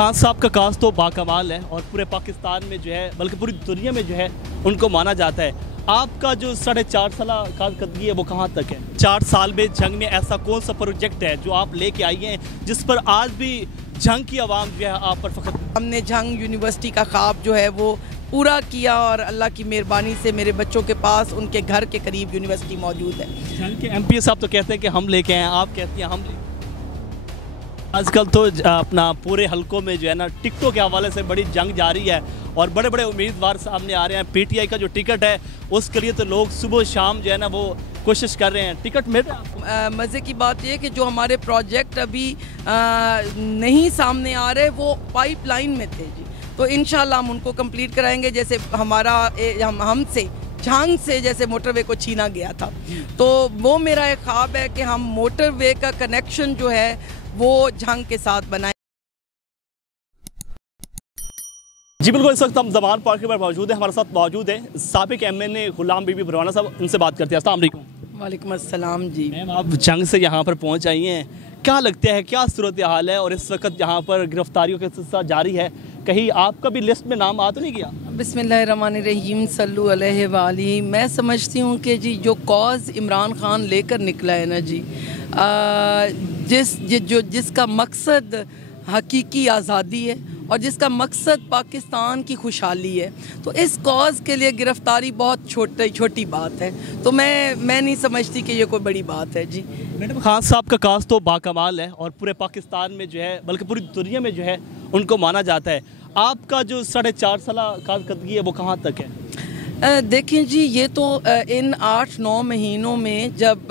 खान साहब का काज तो बाकमाल है और पूरे पाकिस्तान में जो है बल्कि पूरी दुनिया में जो है उनको माना जाता है। आपका जो 4.5 साल कारकर्दगी है वो कहाँ तक है? 4 साल में जंग में ऐसा कौन सा प्रोजेक्ट है जो आप लेके आई हैं जिस पर आज भी जंग की आवाम जो है आप पर फख्र? हमने जंग यूनिवर्सिटी का ख्वाब जो है वो पूरा किया और अल्लाह की मेहरबानी से मेरे बच्चों के पास उनके घर के करीब यूनिवर्सिटी मौजूद है। जंग के MP साहब तो कहते हैं कि हम लेके आए, आप कहती हैं हम लेके। आजकल तो अपना पूरे हलकों में जो है ना टिकटों के हवाले से बड़ी जंग जारी है और बड़े बड़े उम्मीदवार सामने आ रहे हैं। PTI का जो टिकट है उसके लिए तो लोग सुबह शाम जो है ना वो कोशिश कर रहे हैं। टिकट मिल रहा है? मज़े की बात यह कि जो हमारे प्रोजेक्ट अभी नहीं सामने आ रहे वो पाइपलाइन में थे जी, तो इंशाल्लाह हम उनको कंप्लीट कराएंगे। जैसे हमारा हमसे झांग से जैसे मोटरवे को छीना गया था, तो वो मेरा एक ख्वाब है कि हम मोटरवे का कनेक्शन जो है वो झांग के साथ बनाएं। जी बिल्कुल, इस वक्त हम जमान पार्क पर मौजूद है। हमारे साथ मौजूद है साबिक MNA गुलाम बीबी भरवाना साहब, उनसे बात करते हैं। अस्सलाम वालेकुम। वालेकुम अस्सलाम जी। मैम, आप जंग से यहाँ पर पहुँच आई हैं, क्या लगता है क्या सूरत हाल है और इस वक्त यहाँ पर गिरफ्तारियों का सिलसिला जारी है, कहीं आपका भी लिस्ट में नाम आ तो नहीं गया? बिस्मिल्लाहिर्रहमानिर्रहीम सल्लु अलैहि वाली। मैं समझती हूँ कि जी जो कॉज इमरान खान लेकर निकला है ना जी, जिसका मकसद हकीकी आज़ादी है और जिसका मकसद पाकिस्तान की खुशहाली है, तो इस कॉज के लिए गिरफ्तारी बहुत छोटी बात है। तो मैं नहीं समझती कि ये कोई बड़ी बात है जी। मैडम, खान साहब का काज तो बाकमाल है और पूरे पाकिस्तान में जो है बल्कि पूरी दुनिया में जो है उनको माना जाता है। आपका जो 4.5 साल कारकर्दगी है वो कहाँ तक है? देखें जी, ये तो इन 8-9 महीनों में जब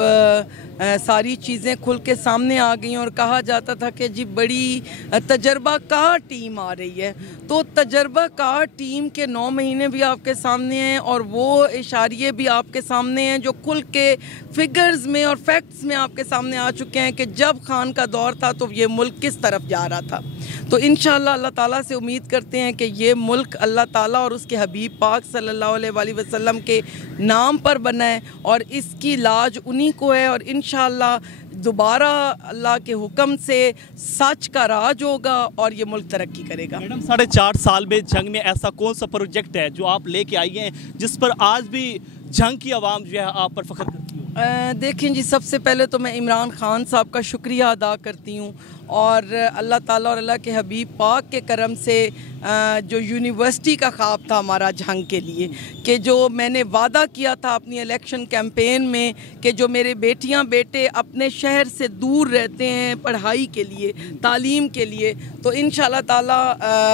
सारी चीज़ें खुल के सामने आ गई और कहा जाता था कि जी बड़ी तजर्बाकार टीम आ रही है, तो तजर्बाकार टीम के 9 महीने भी आपके सामने हैं और वो इशारे भी आपके सामने हैं जो खुल के फिगर्स में और फैक्ट्स में आपके सामने आ चुके हैं कि जब खान का दौर था तो ये मुल्क किस तरफ जा रहा था। तो इंशाअल्लाह अल्लाह ताला से उम्मीद करते हैं कि ये मुल्क अल्लाह ताला और उसके हबीब पाक सल्लल्लाहु अलैहि वसल्लम के नाम पर बना है और इसकी लाज उन्हीं को है और इंशाअल्लाह दोबारा अल्लाह के हुक्म से सच का राज होगा और ये मुल्क तरक्की करेगा। मैडम, 4.5 साल में जंग में ऐसा कौन सा प्रोजेक्ट है जो आप लेके आई हैं जिस पर आज भी जंग की आवाम जो है आप पर फख्र करती है? देखें जी, सबसे पहले तो मैं इमरान खान साहब का शुक्रिया अदा करती हूँ और अल्लाह ताला और अल्लाह के हबीब पाक के करम से जो यूनिवर्सिटी का ख्वाब था हमारा जंग के लिए, कि जो मैंने वादा किया था अपनी इलेक्शन कैंपेन में कि जो मेरे बेटियां बेटे अपने शहर से दूर रहते हैं पढ़ाई के लिए, तालीम के लिए, तो इंशाअल्लाह ताला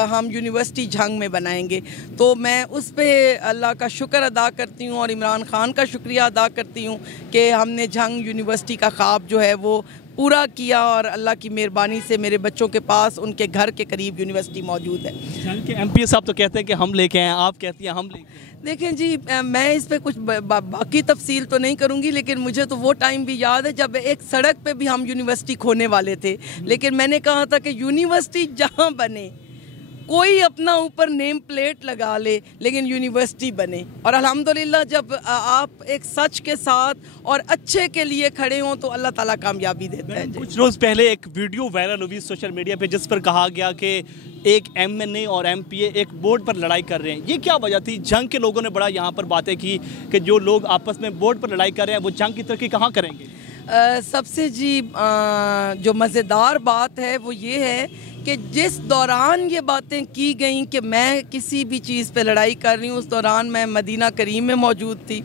हम यूनिवर्सिटी जंग में बनाएंगे। तो मैं उस पर अल्लाह का शुक्र अदा करती हूँ और इमरान खान का शुक्रिया अदा करती हूँ कि हमने जंग यूनिवर्सिटी का ख्वाब जो है वो पूरा किया और अल्लाह की मेहरबानी से मेरे बच्चों के पास उनके घर के करीब यूनिवर्सिटी मौजूद है। जंग के MP साहब तो कहते हैं कि हम लेके आए, आप कहती हैं हम लेके आए। देखें जी, मैं इस पे कुछ बाकी तफसील तो नहीं करूंगी, लेकिन मुझे तो वो टाइम भी याद है जब एक सड़क पे भी हम यूनिवर्सिटी खोने वाले थे, लेकिन मैंने कहा था कि यूनिवर्सिटी जहाँ बने कोई अपना ऊपर नेम प्लेट लगा ले लेकिन यूनिवर्सिटी बने। और अल्हम्दुलिल्लाह जब आप एक सच के साथ और अच्छे के लिए खड़े हों तो अल्लाह ताला कामयाबी देता है। कुछ रोज़ पहले एक वीडियो वायरल हुई सोशल मीडिया पे जिस पर कहा गया कि एक MNA और MPA एक बोर्ड पर लड़ाई कर रहे हैं, ये क्या वजह थी? जंग के लोगों ने बड़ा यहाँ पर बातें की कि जो लोग आपस में बोर्ड पर लड़ाई कर रहे हैं वो जंग की तरक्की कहाँ करेंगे? सबसे जी जो मज़ेदार बात है वो ये है कि जिस दौरान ये बातें की गई कि मैं किसी भी चीज़ पे लड़ाई कर रही हूँ, उस दौरान मैं मदीना करीम में मौजूद थी।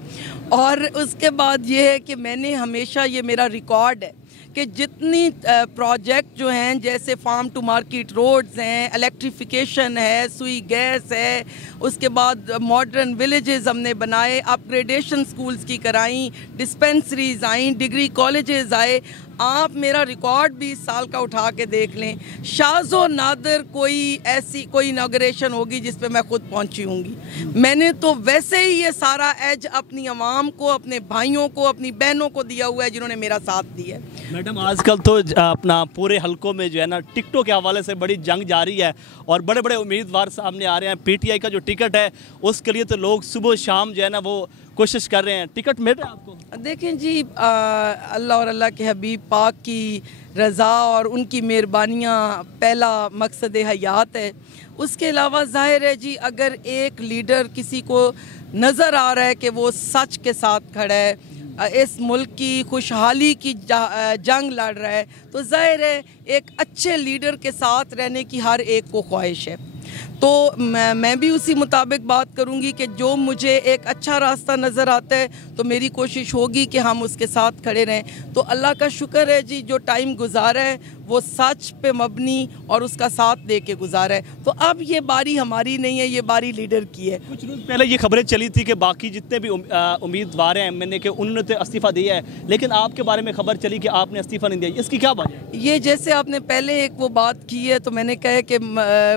और उसके बाद ये है कि मैंने हमेशा, ये मेरा रिकॉर्ड है कि जितनी प्रोजेक्ट जो हैं जैसे फार्म टू मार्केट रोड्स हैं, इलेक्ट्रिफिकेशन है, सुई गैस है, उसके बाद मॉडर्न विलेजेस हमने बनाए, अपग्रेडेशन स्कूल्स की कराई, डिस्पेंसरीज आई, डिग्री कॉलेजेस आए। आप मेरा रिकॉर्ड भी इस साल का उठा के देख लें, शाज़ो नादर कोई इनाग्रेशन होगी जिस पे मैं खुद पहुंची होंगी। मैंने तो वैसे ही ये सारा एज अपनी आवाम को, अपने भाइयों को, अपनी बहनों को दिया हुआ है जिन्होंने मेरा साथ दिया है। मैडम, आजकल तो अपना पूरे हलकों में जो है ना टिकटों के हवाले से बड़ी जंग जारी है और बड़े बड़े उम्मीदवार सामने आ रहे हैं। PTI का जो टिकट है उसके लिए तो लोग सुबह शाम जो है ना वो कोशिश कर रहे हैं, टिकट मिल रहा है आपको? देखें जी, अल्लाह और अल्लाह के हबीब पाक की रज़ा और उनकी मेहरबानियाँ पहला मकसद हयात है। उसके अलावा ज़ाहिर है जी, अगर एक लीडर किसी को नज़र आ रहा है कि वो सच के साथ खड़ा है, इस मुल्क की खुशहाली की जंग लड़ रहा है, तो ज़ाहिर है एक अच्छे लीडर के साथ रहने की हर एक को ख्वाहिश है। तो मैं भी उसी मुताबिक बात करूंगी कि जो मुझे एक अच्छा रास्ता नज़र आता है तो मेरी कोशिश होगी कि हम उसके साथ खड़े रहें। तो अल्लाह का शुक्र है जी, जो टाइम गुजारा है वो सच पे मबनी और उसका साथ दे के गुजारा है। तो अब ये बारी हमारी नहीं है, ये बारी लीडर की है। कुछ रोज़ पहले ये खबरें चली थी कि बाकी जितने भी उम्मीदवार हैं MNA के, उन्होंने तो इस्तीफ़ा दिया है, लेकिन आपके बारे में खबर चली कि आपने इस्तीफ़ा नहीं दिया, इसकी क्या बात है? ये जैसे आपने पहले एक वो बात की है, तो मैंने कहा कि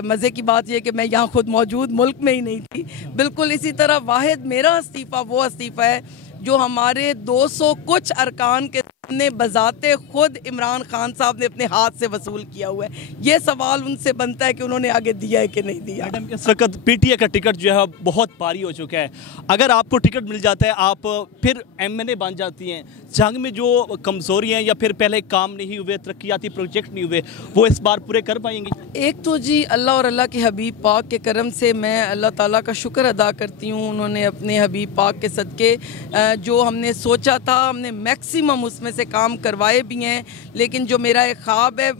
मज़े की बात यह कि मैं यहाँ खुद मौजूद मुल्क में ही नहीं थी। बिल्कुल इसी तरह वाहिद मेरा इस्तीफ़ा वो इस्तीफ़ा है जो हमारे 200 कुछ अरकान के ने बजाते खुद इमरान खान साहब ने अपने हाथ से वसूल किया हुआ है। ये सवाल उनसे बनता है कि उन्होंने आगे दिया है कि नहीं दिया। मैडम, इस वक्त PTA का टिकट जो है बहुत भारी हो चुका है। अगर आपको टिकट मिल जाता है, आप फिर MNA बन जाती हैं, जंग में जो कमज़ोरियाँ या फिर पहले काम नहीं हुए, तरक्याती प्रोजेक्ट नहीं हुए, वो इस बार पूरे कर पाएंगी? एक तो जी अल्लाह और अल्लाह के हबीब पाक के करम से मैं अल्लाह ताला का शुक्र अदा करती हूँ। उन्होंने अपने हबीब पाक के सदके जो हमने सोचा था, हमने मैक्सिमम उसमें से काम करवाए भी हैं। लेकिन जो मेरा एक ख्वाब है,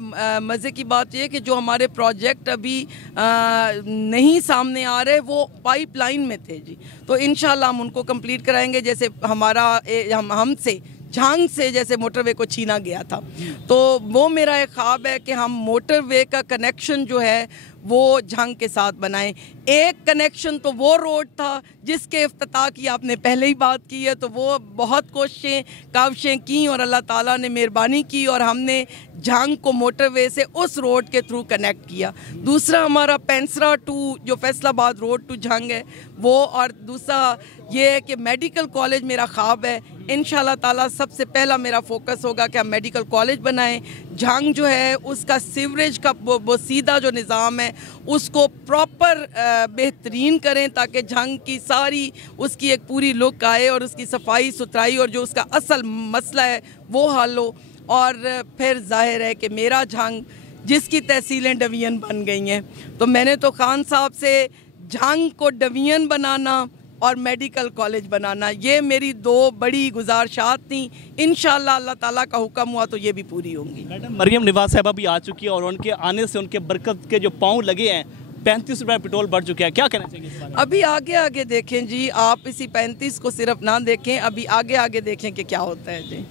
मज़े की बात यह कि जो हमारे प्रोजेक्ट अभी नहीं सामने आ रहे वो पाइपलाइन में थे जी, तो इंशाल्लाह हम उनको कंप्लीट कराएंगे। जैसे हमारा हमसे झांग से जैसे मोटरवे को छीना गया था, तो वो मेरा एक ख्वाब है कि हम मोटरवे का कनेक्शन जो है वो झांग के साथ बनाएं। एक कनेक्शन तो वो रोड था जिसके इफ्तिताह की आपने पहले ही बात की है, तो वो बहुत कोशिशें काविशें की और अल्लाह ताला ने मेहरबानी की और हमने झांग को मोटरवे से उस रोड के थ्रू कनेक्ट किया। दूसरा हमारा पेंसरा टू जो फैसलाबाद रोड टू झांग है वो, और दूसरा ये है कि मेडिकल कॉलेज मेरा ख्वाब है। इंशाल्लाह ताला सबसे पहला मेरा फोकस होगा कि हम मेडिकल कॉलेज बनाएं। झांग जो है उसका सीवरेज का वो सीधा जो निज़ाम है उसको प्रॉपर बेहतरीन करें ताकि झांग की सारी उसकी एक पूरी लुक आए और उसकी सफाई सुथराई और जो उसका असल मसला है वो हल हो। और फिर जाहिर है कि मेरा झांग जिसकी तहसीलें डिवीज़न बन गई हैं, तो मैंने तो खान साहब से झांग को डिवीज़न बनाना और मेडिकल कॉलेज बनाना, ये मेरी दो बड़ी गुजारिशात थी। इंशाल्लाह अल्लाह ताला का हुक्म हुआ तो ये भी पूरी होंगी। मैडम, मरियम नवाज साहबा भी आ चुकी है और उनके आने से उनके बरकत के जो पाँव लगे हैं, 35 रुपये पेट्रोल बढ़ चुका है, क्या कहना चाहिए इस बारे में? अभी आगे आगे देखें जी, आप इसी 35 को सिर्फ ना देखें, अभी आगे आगे देखें कि क्या होता है जी।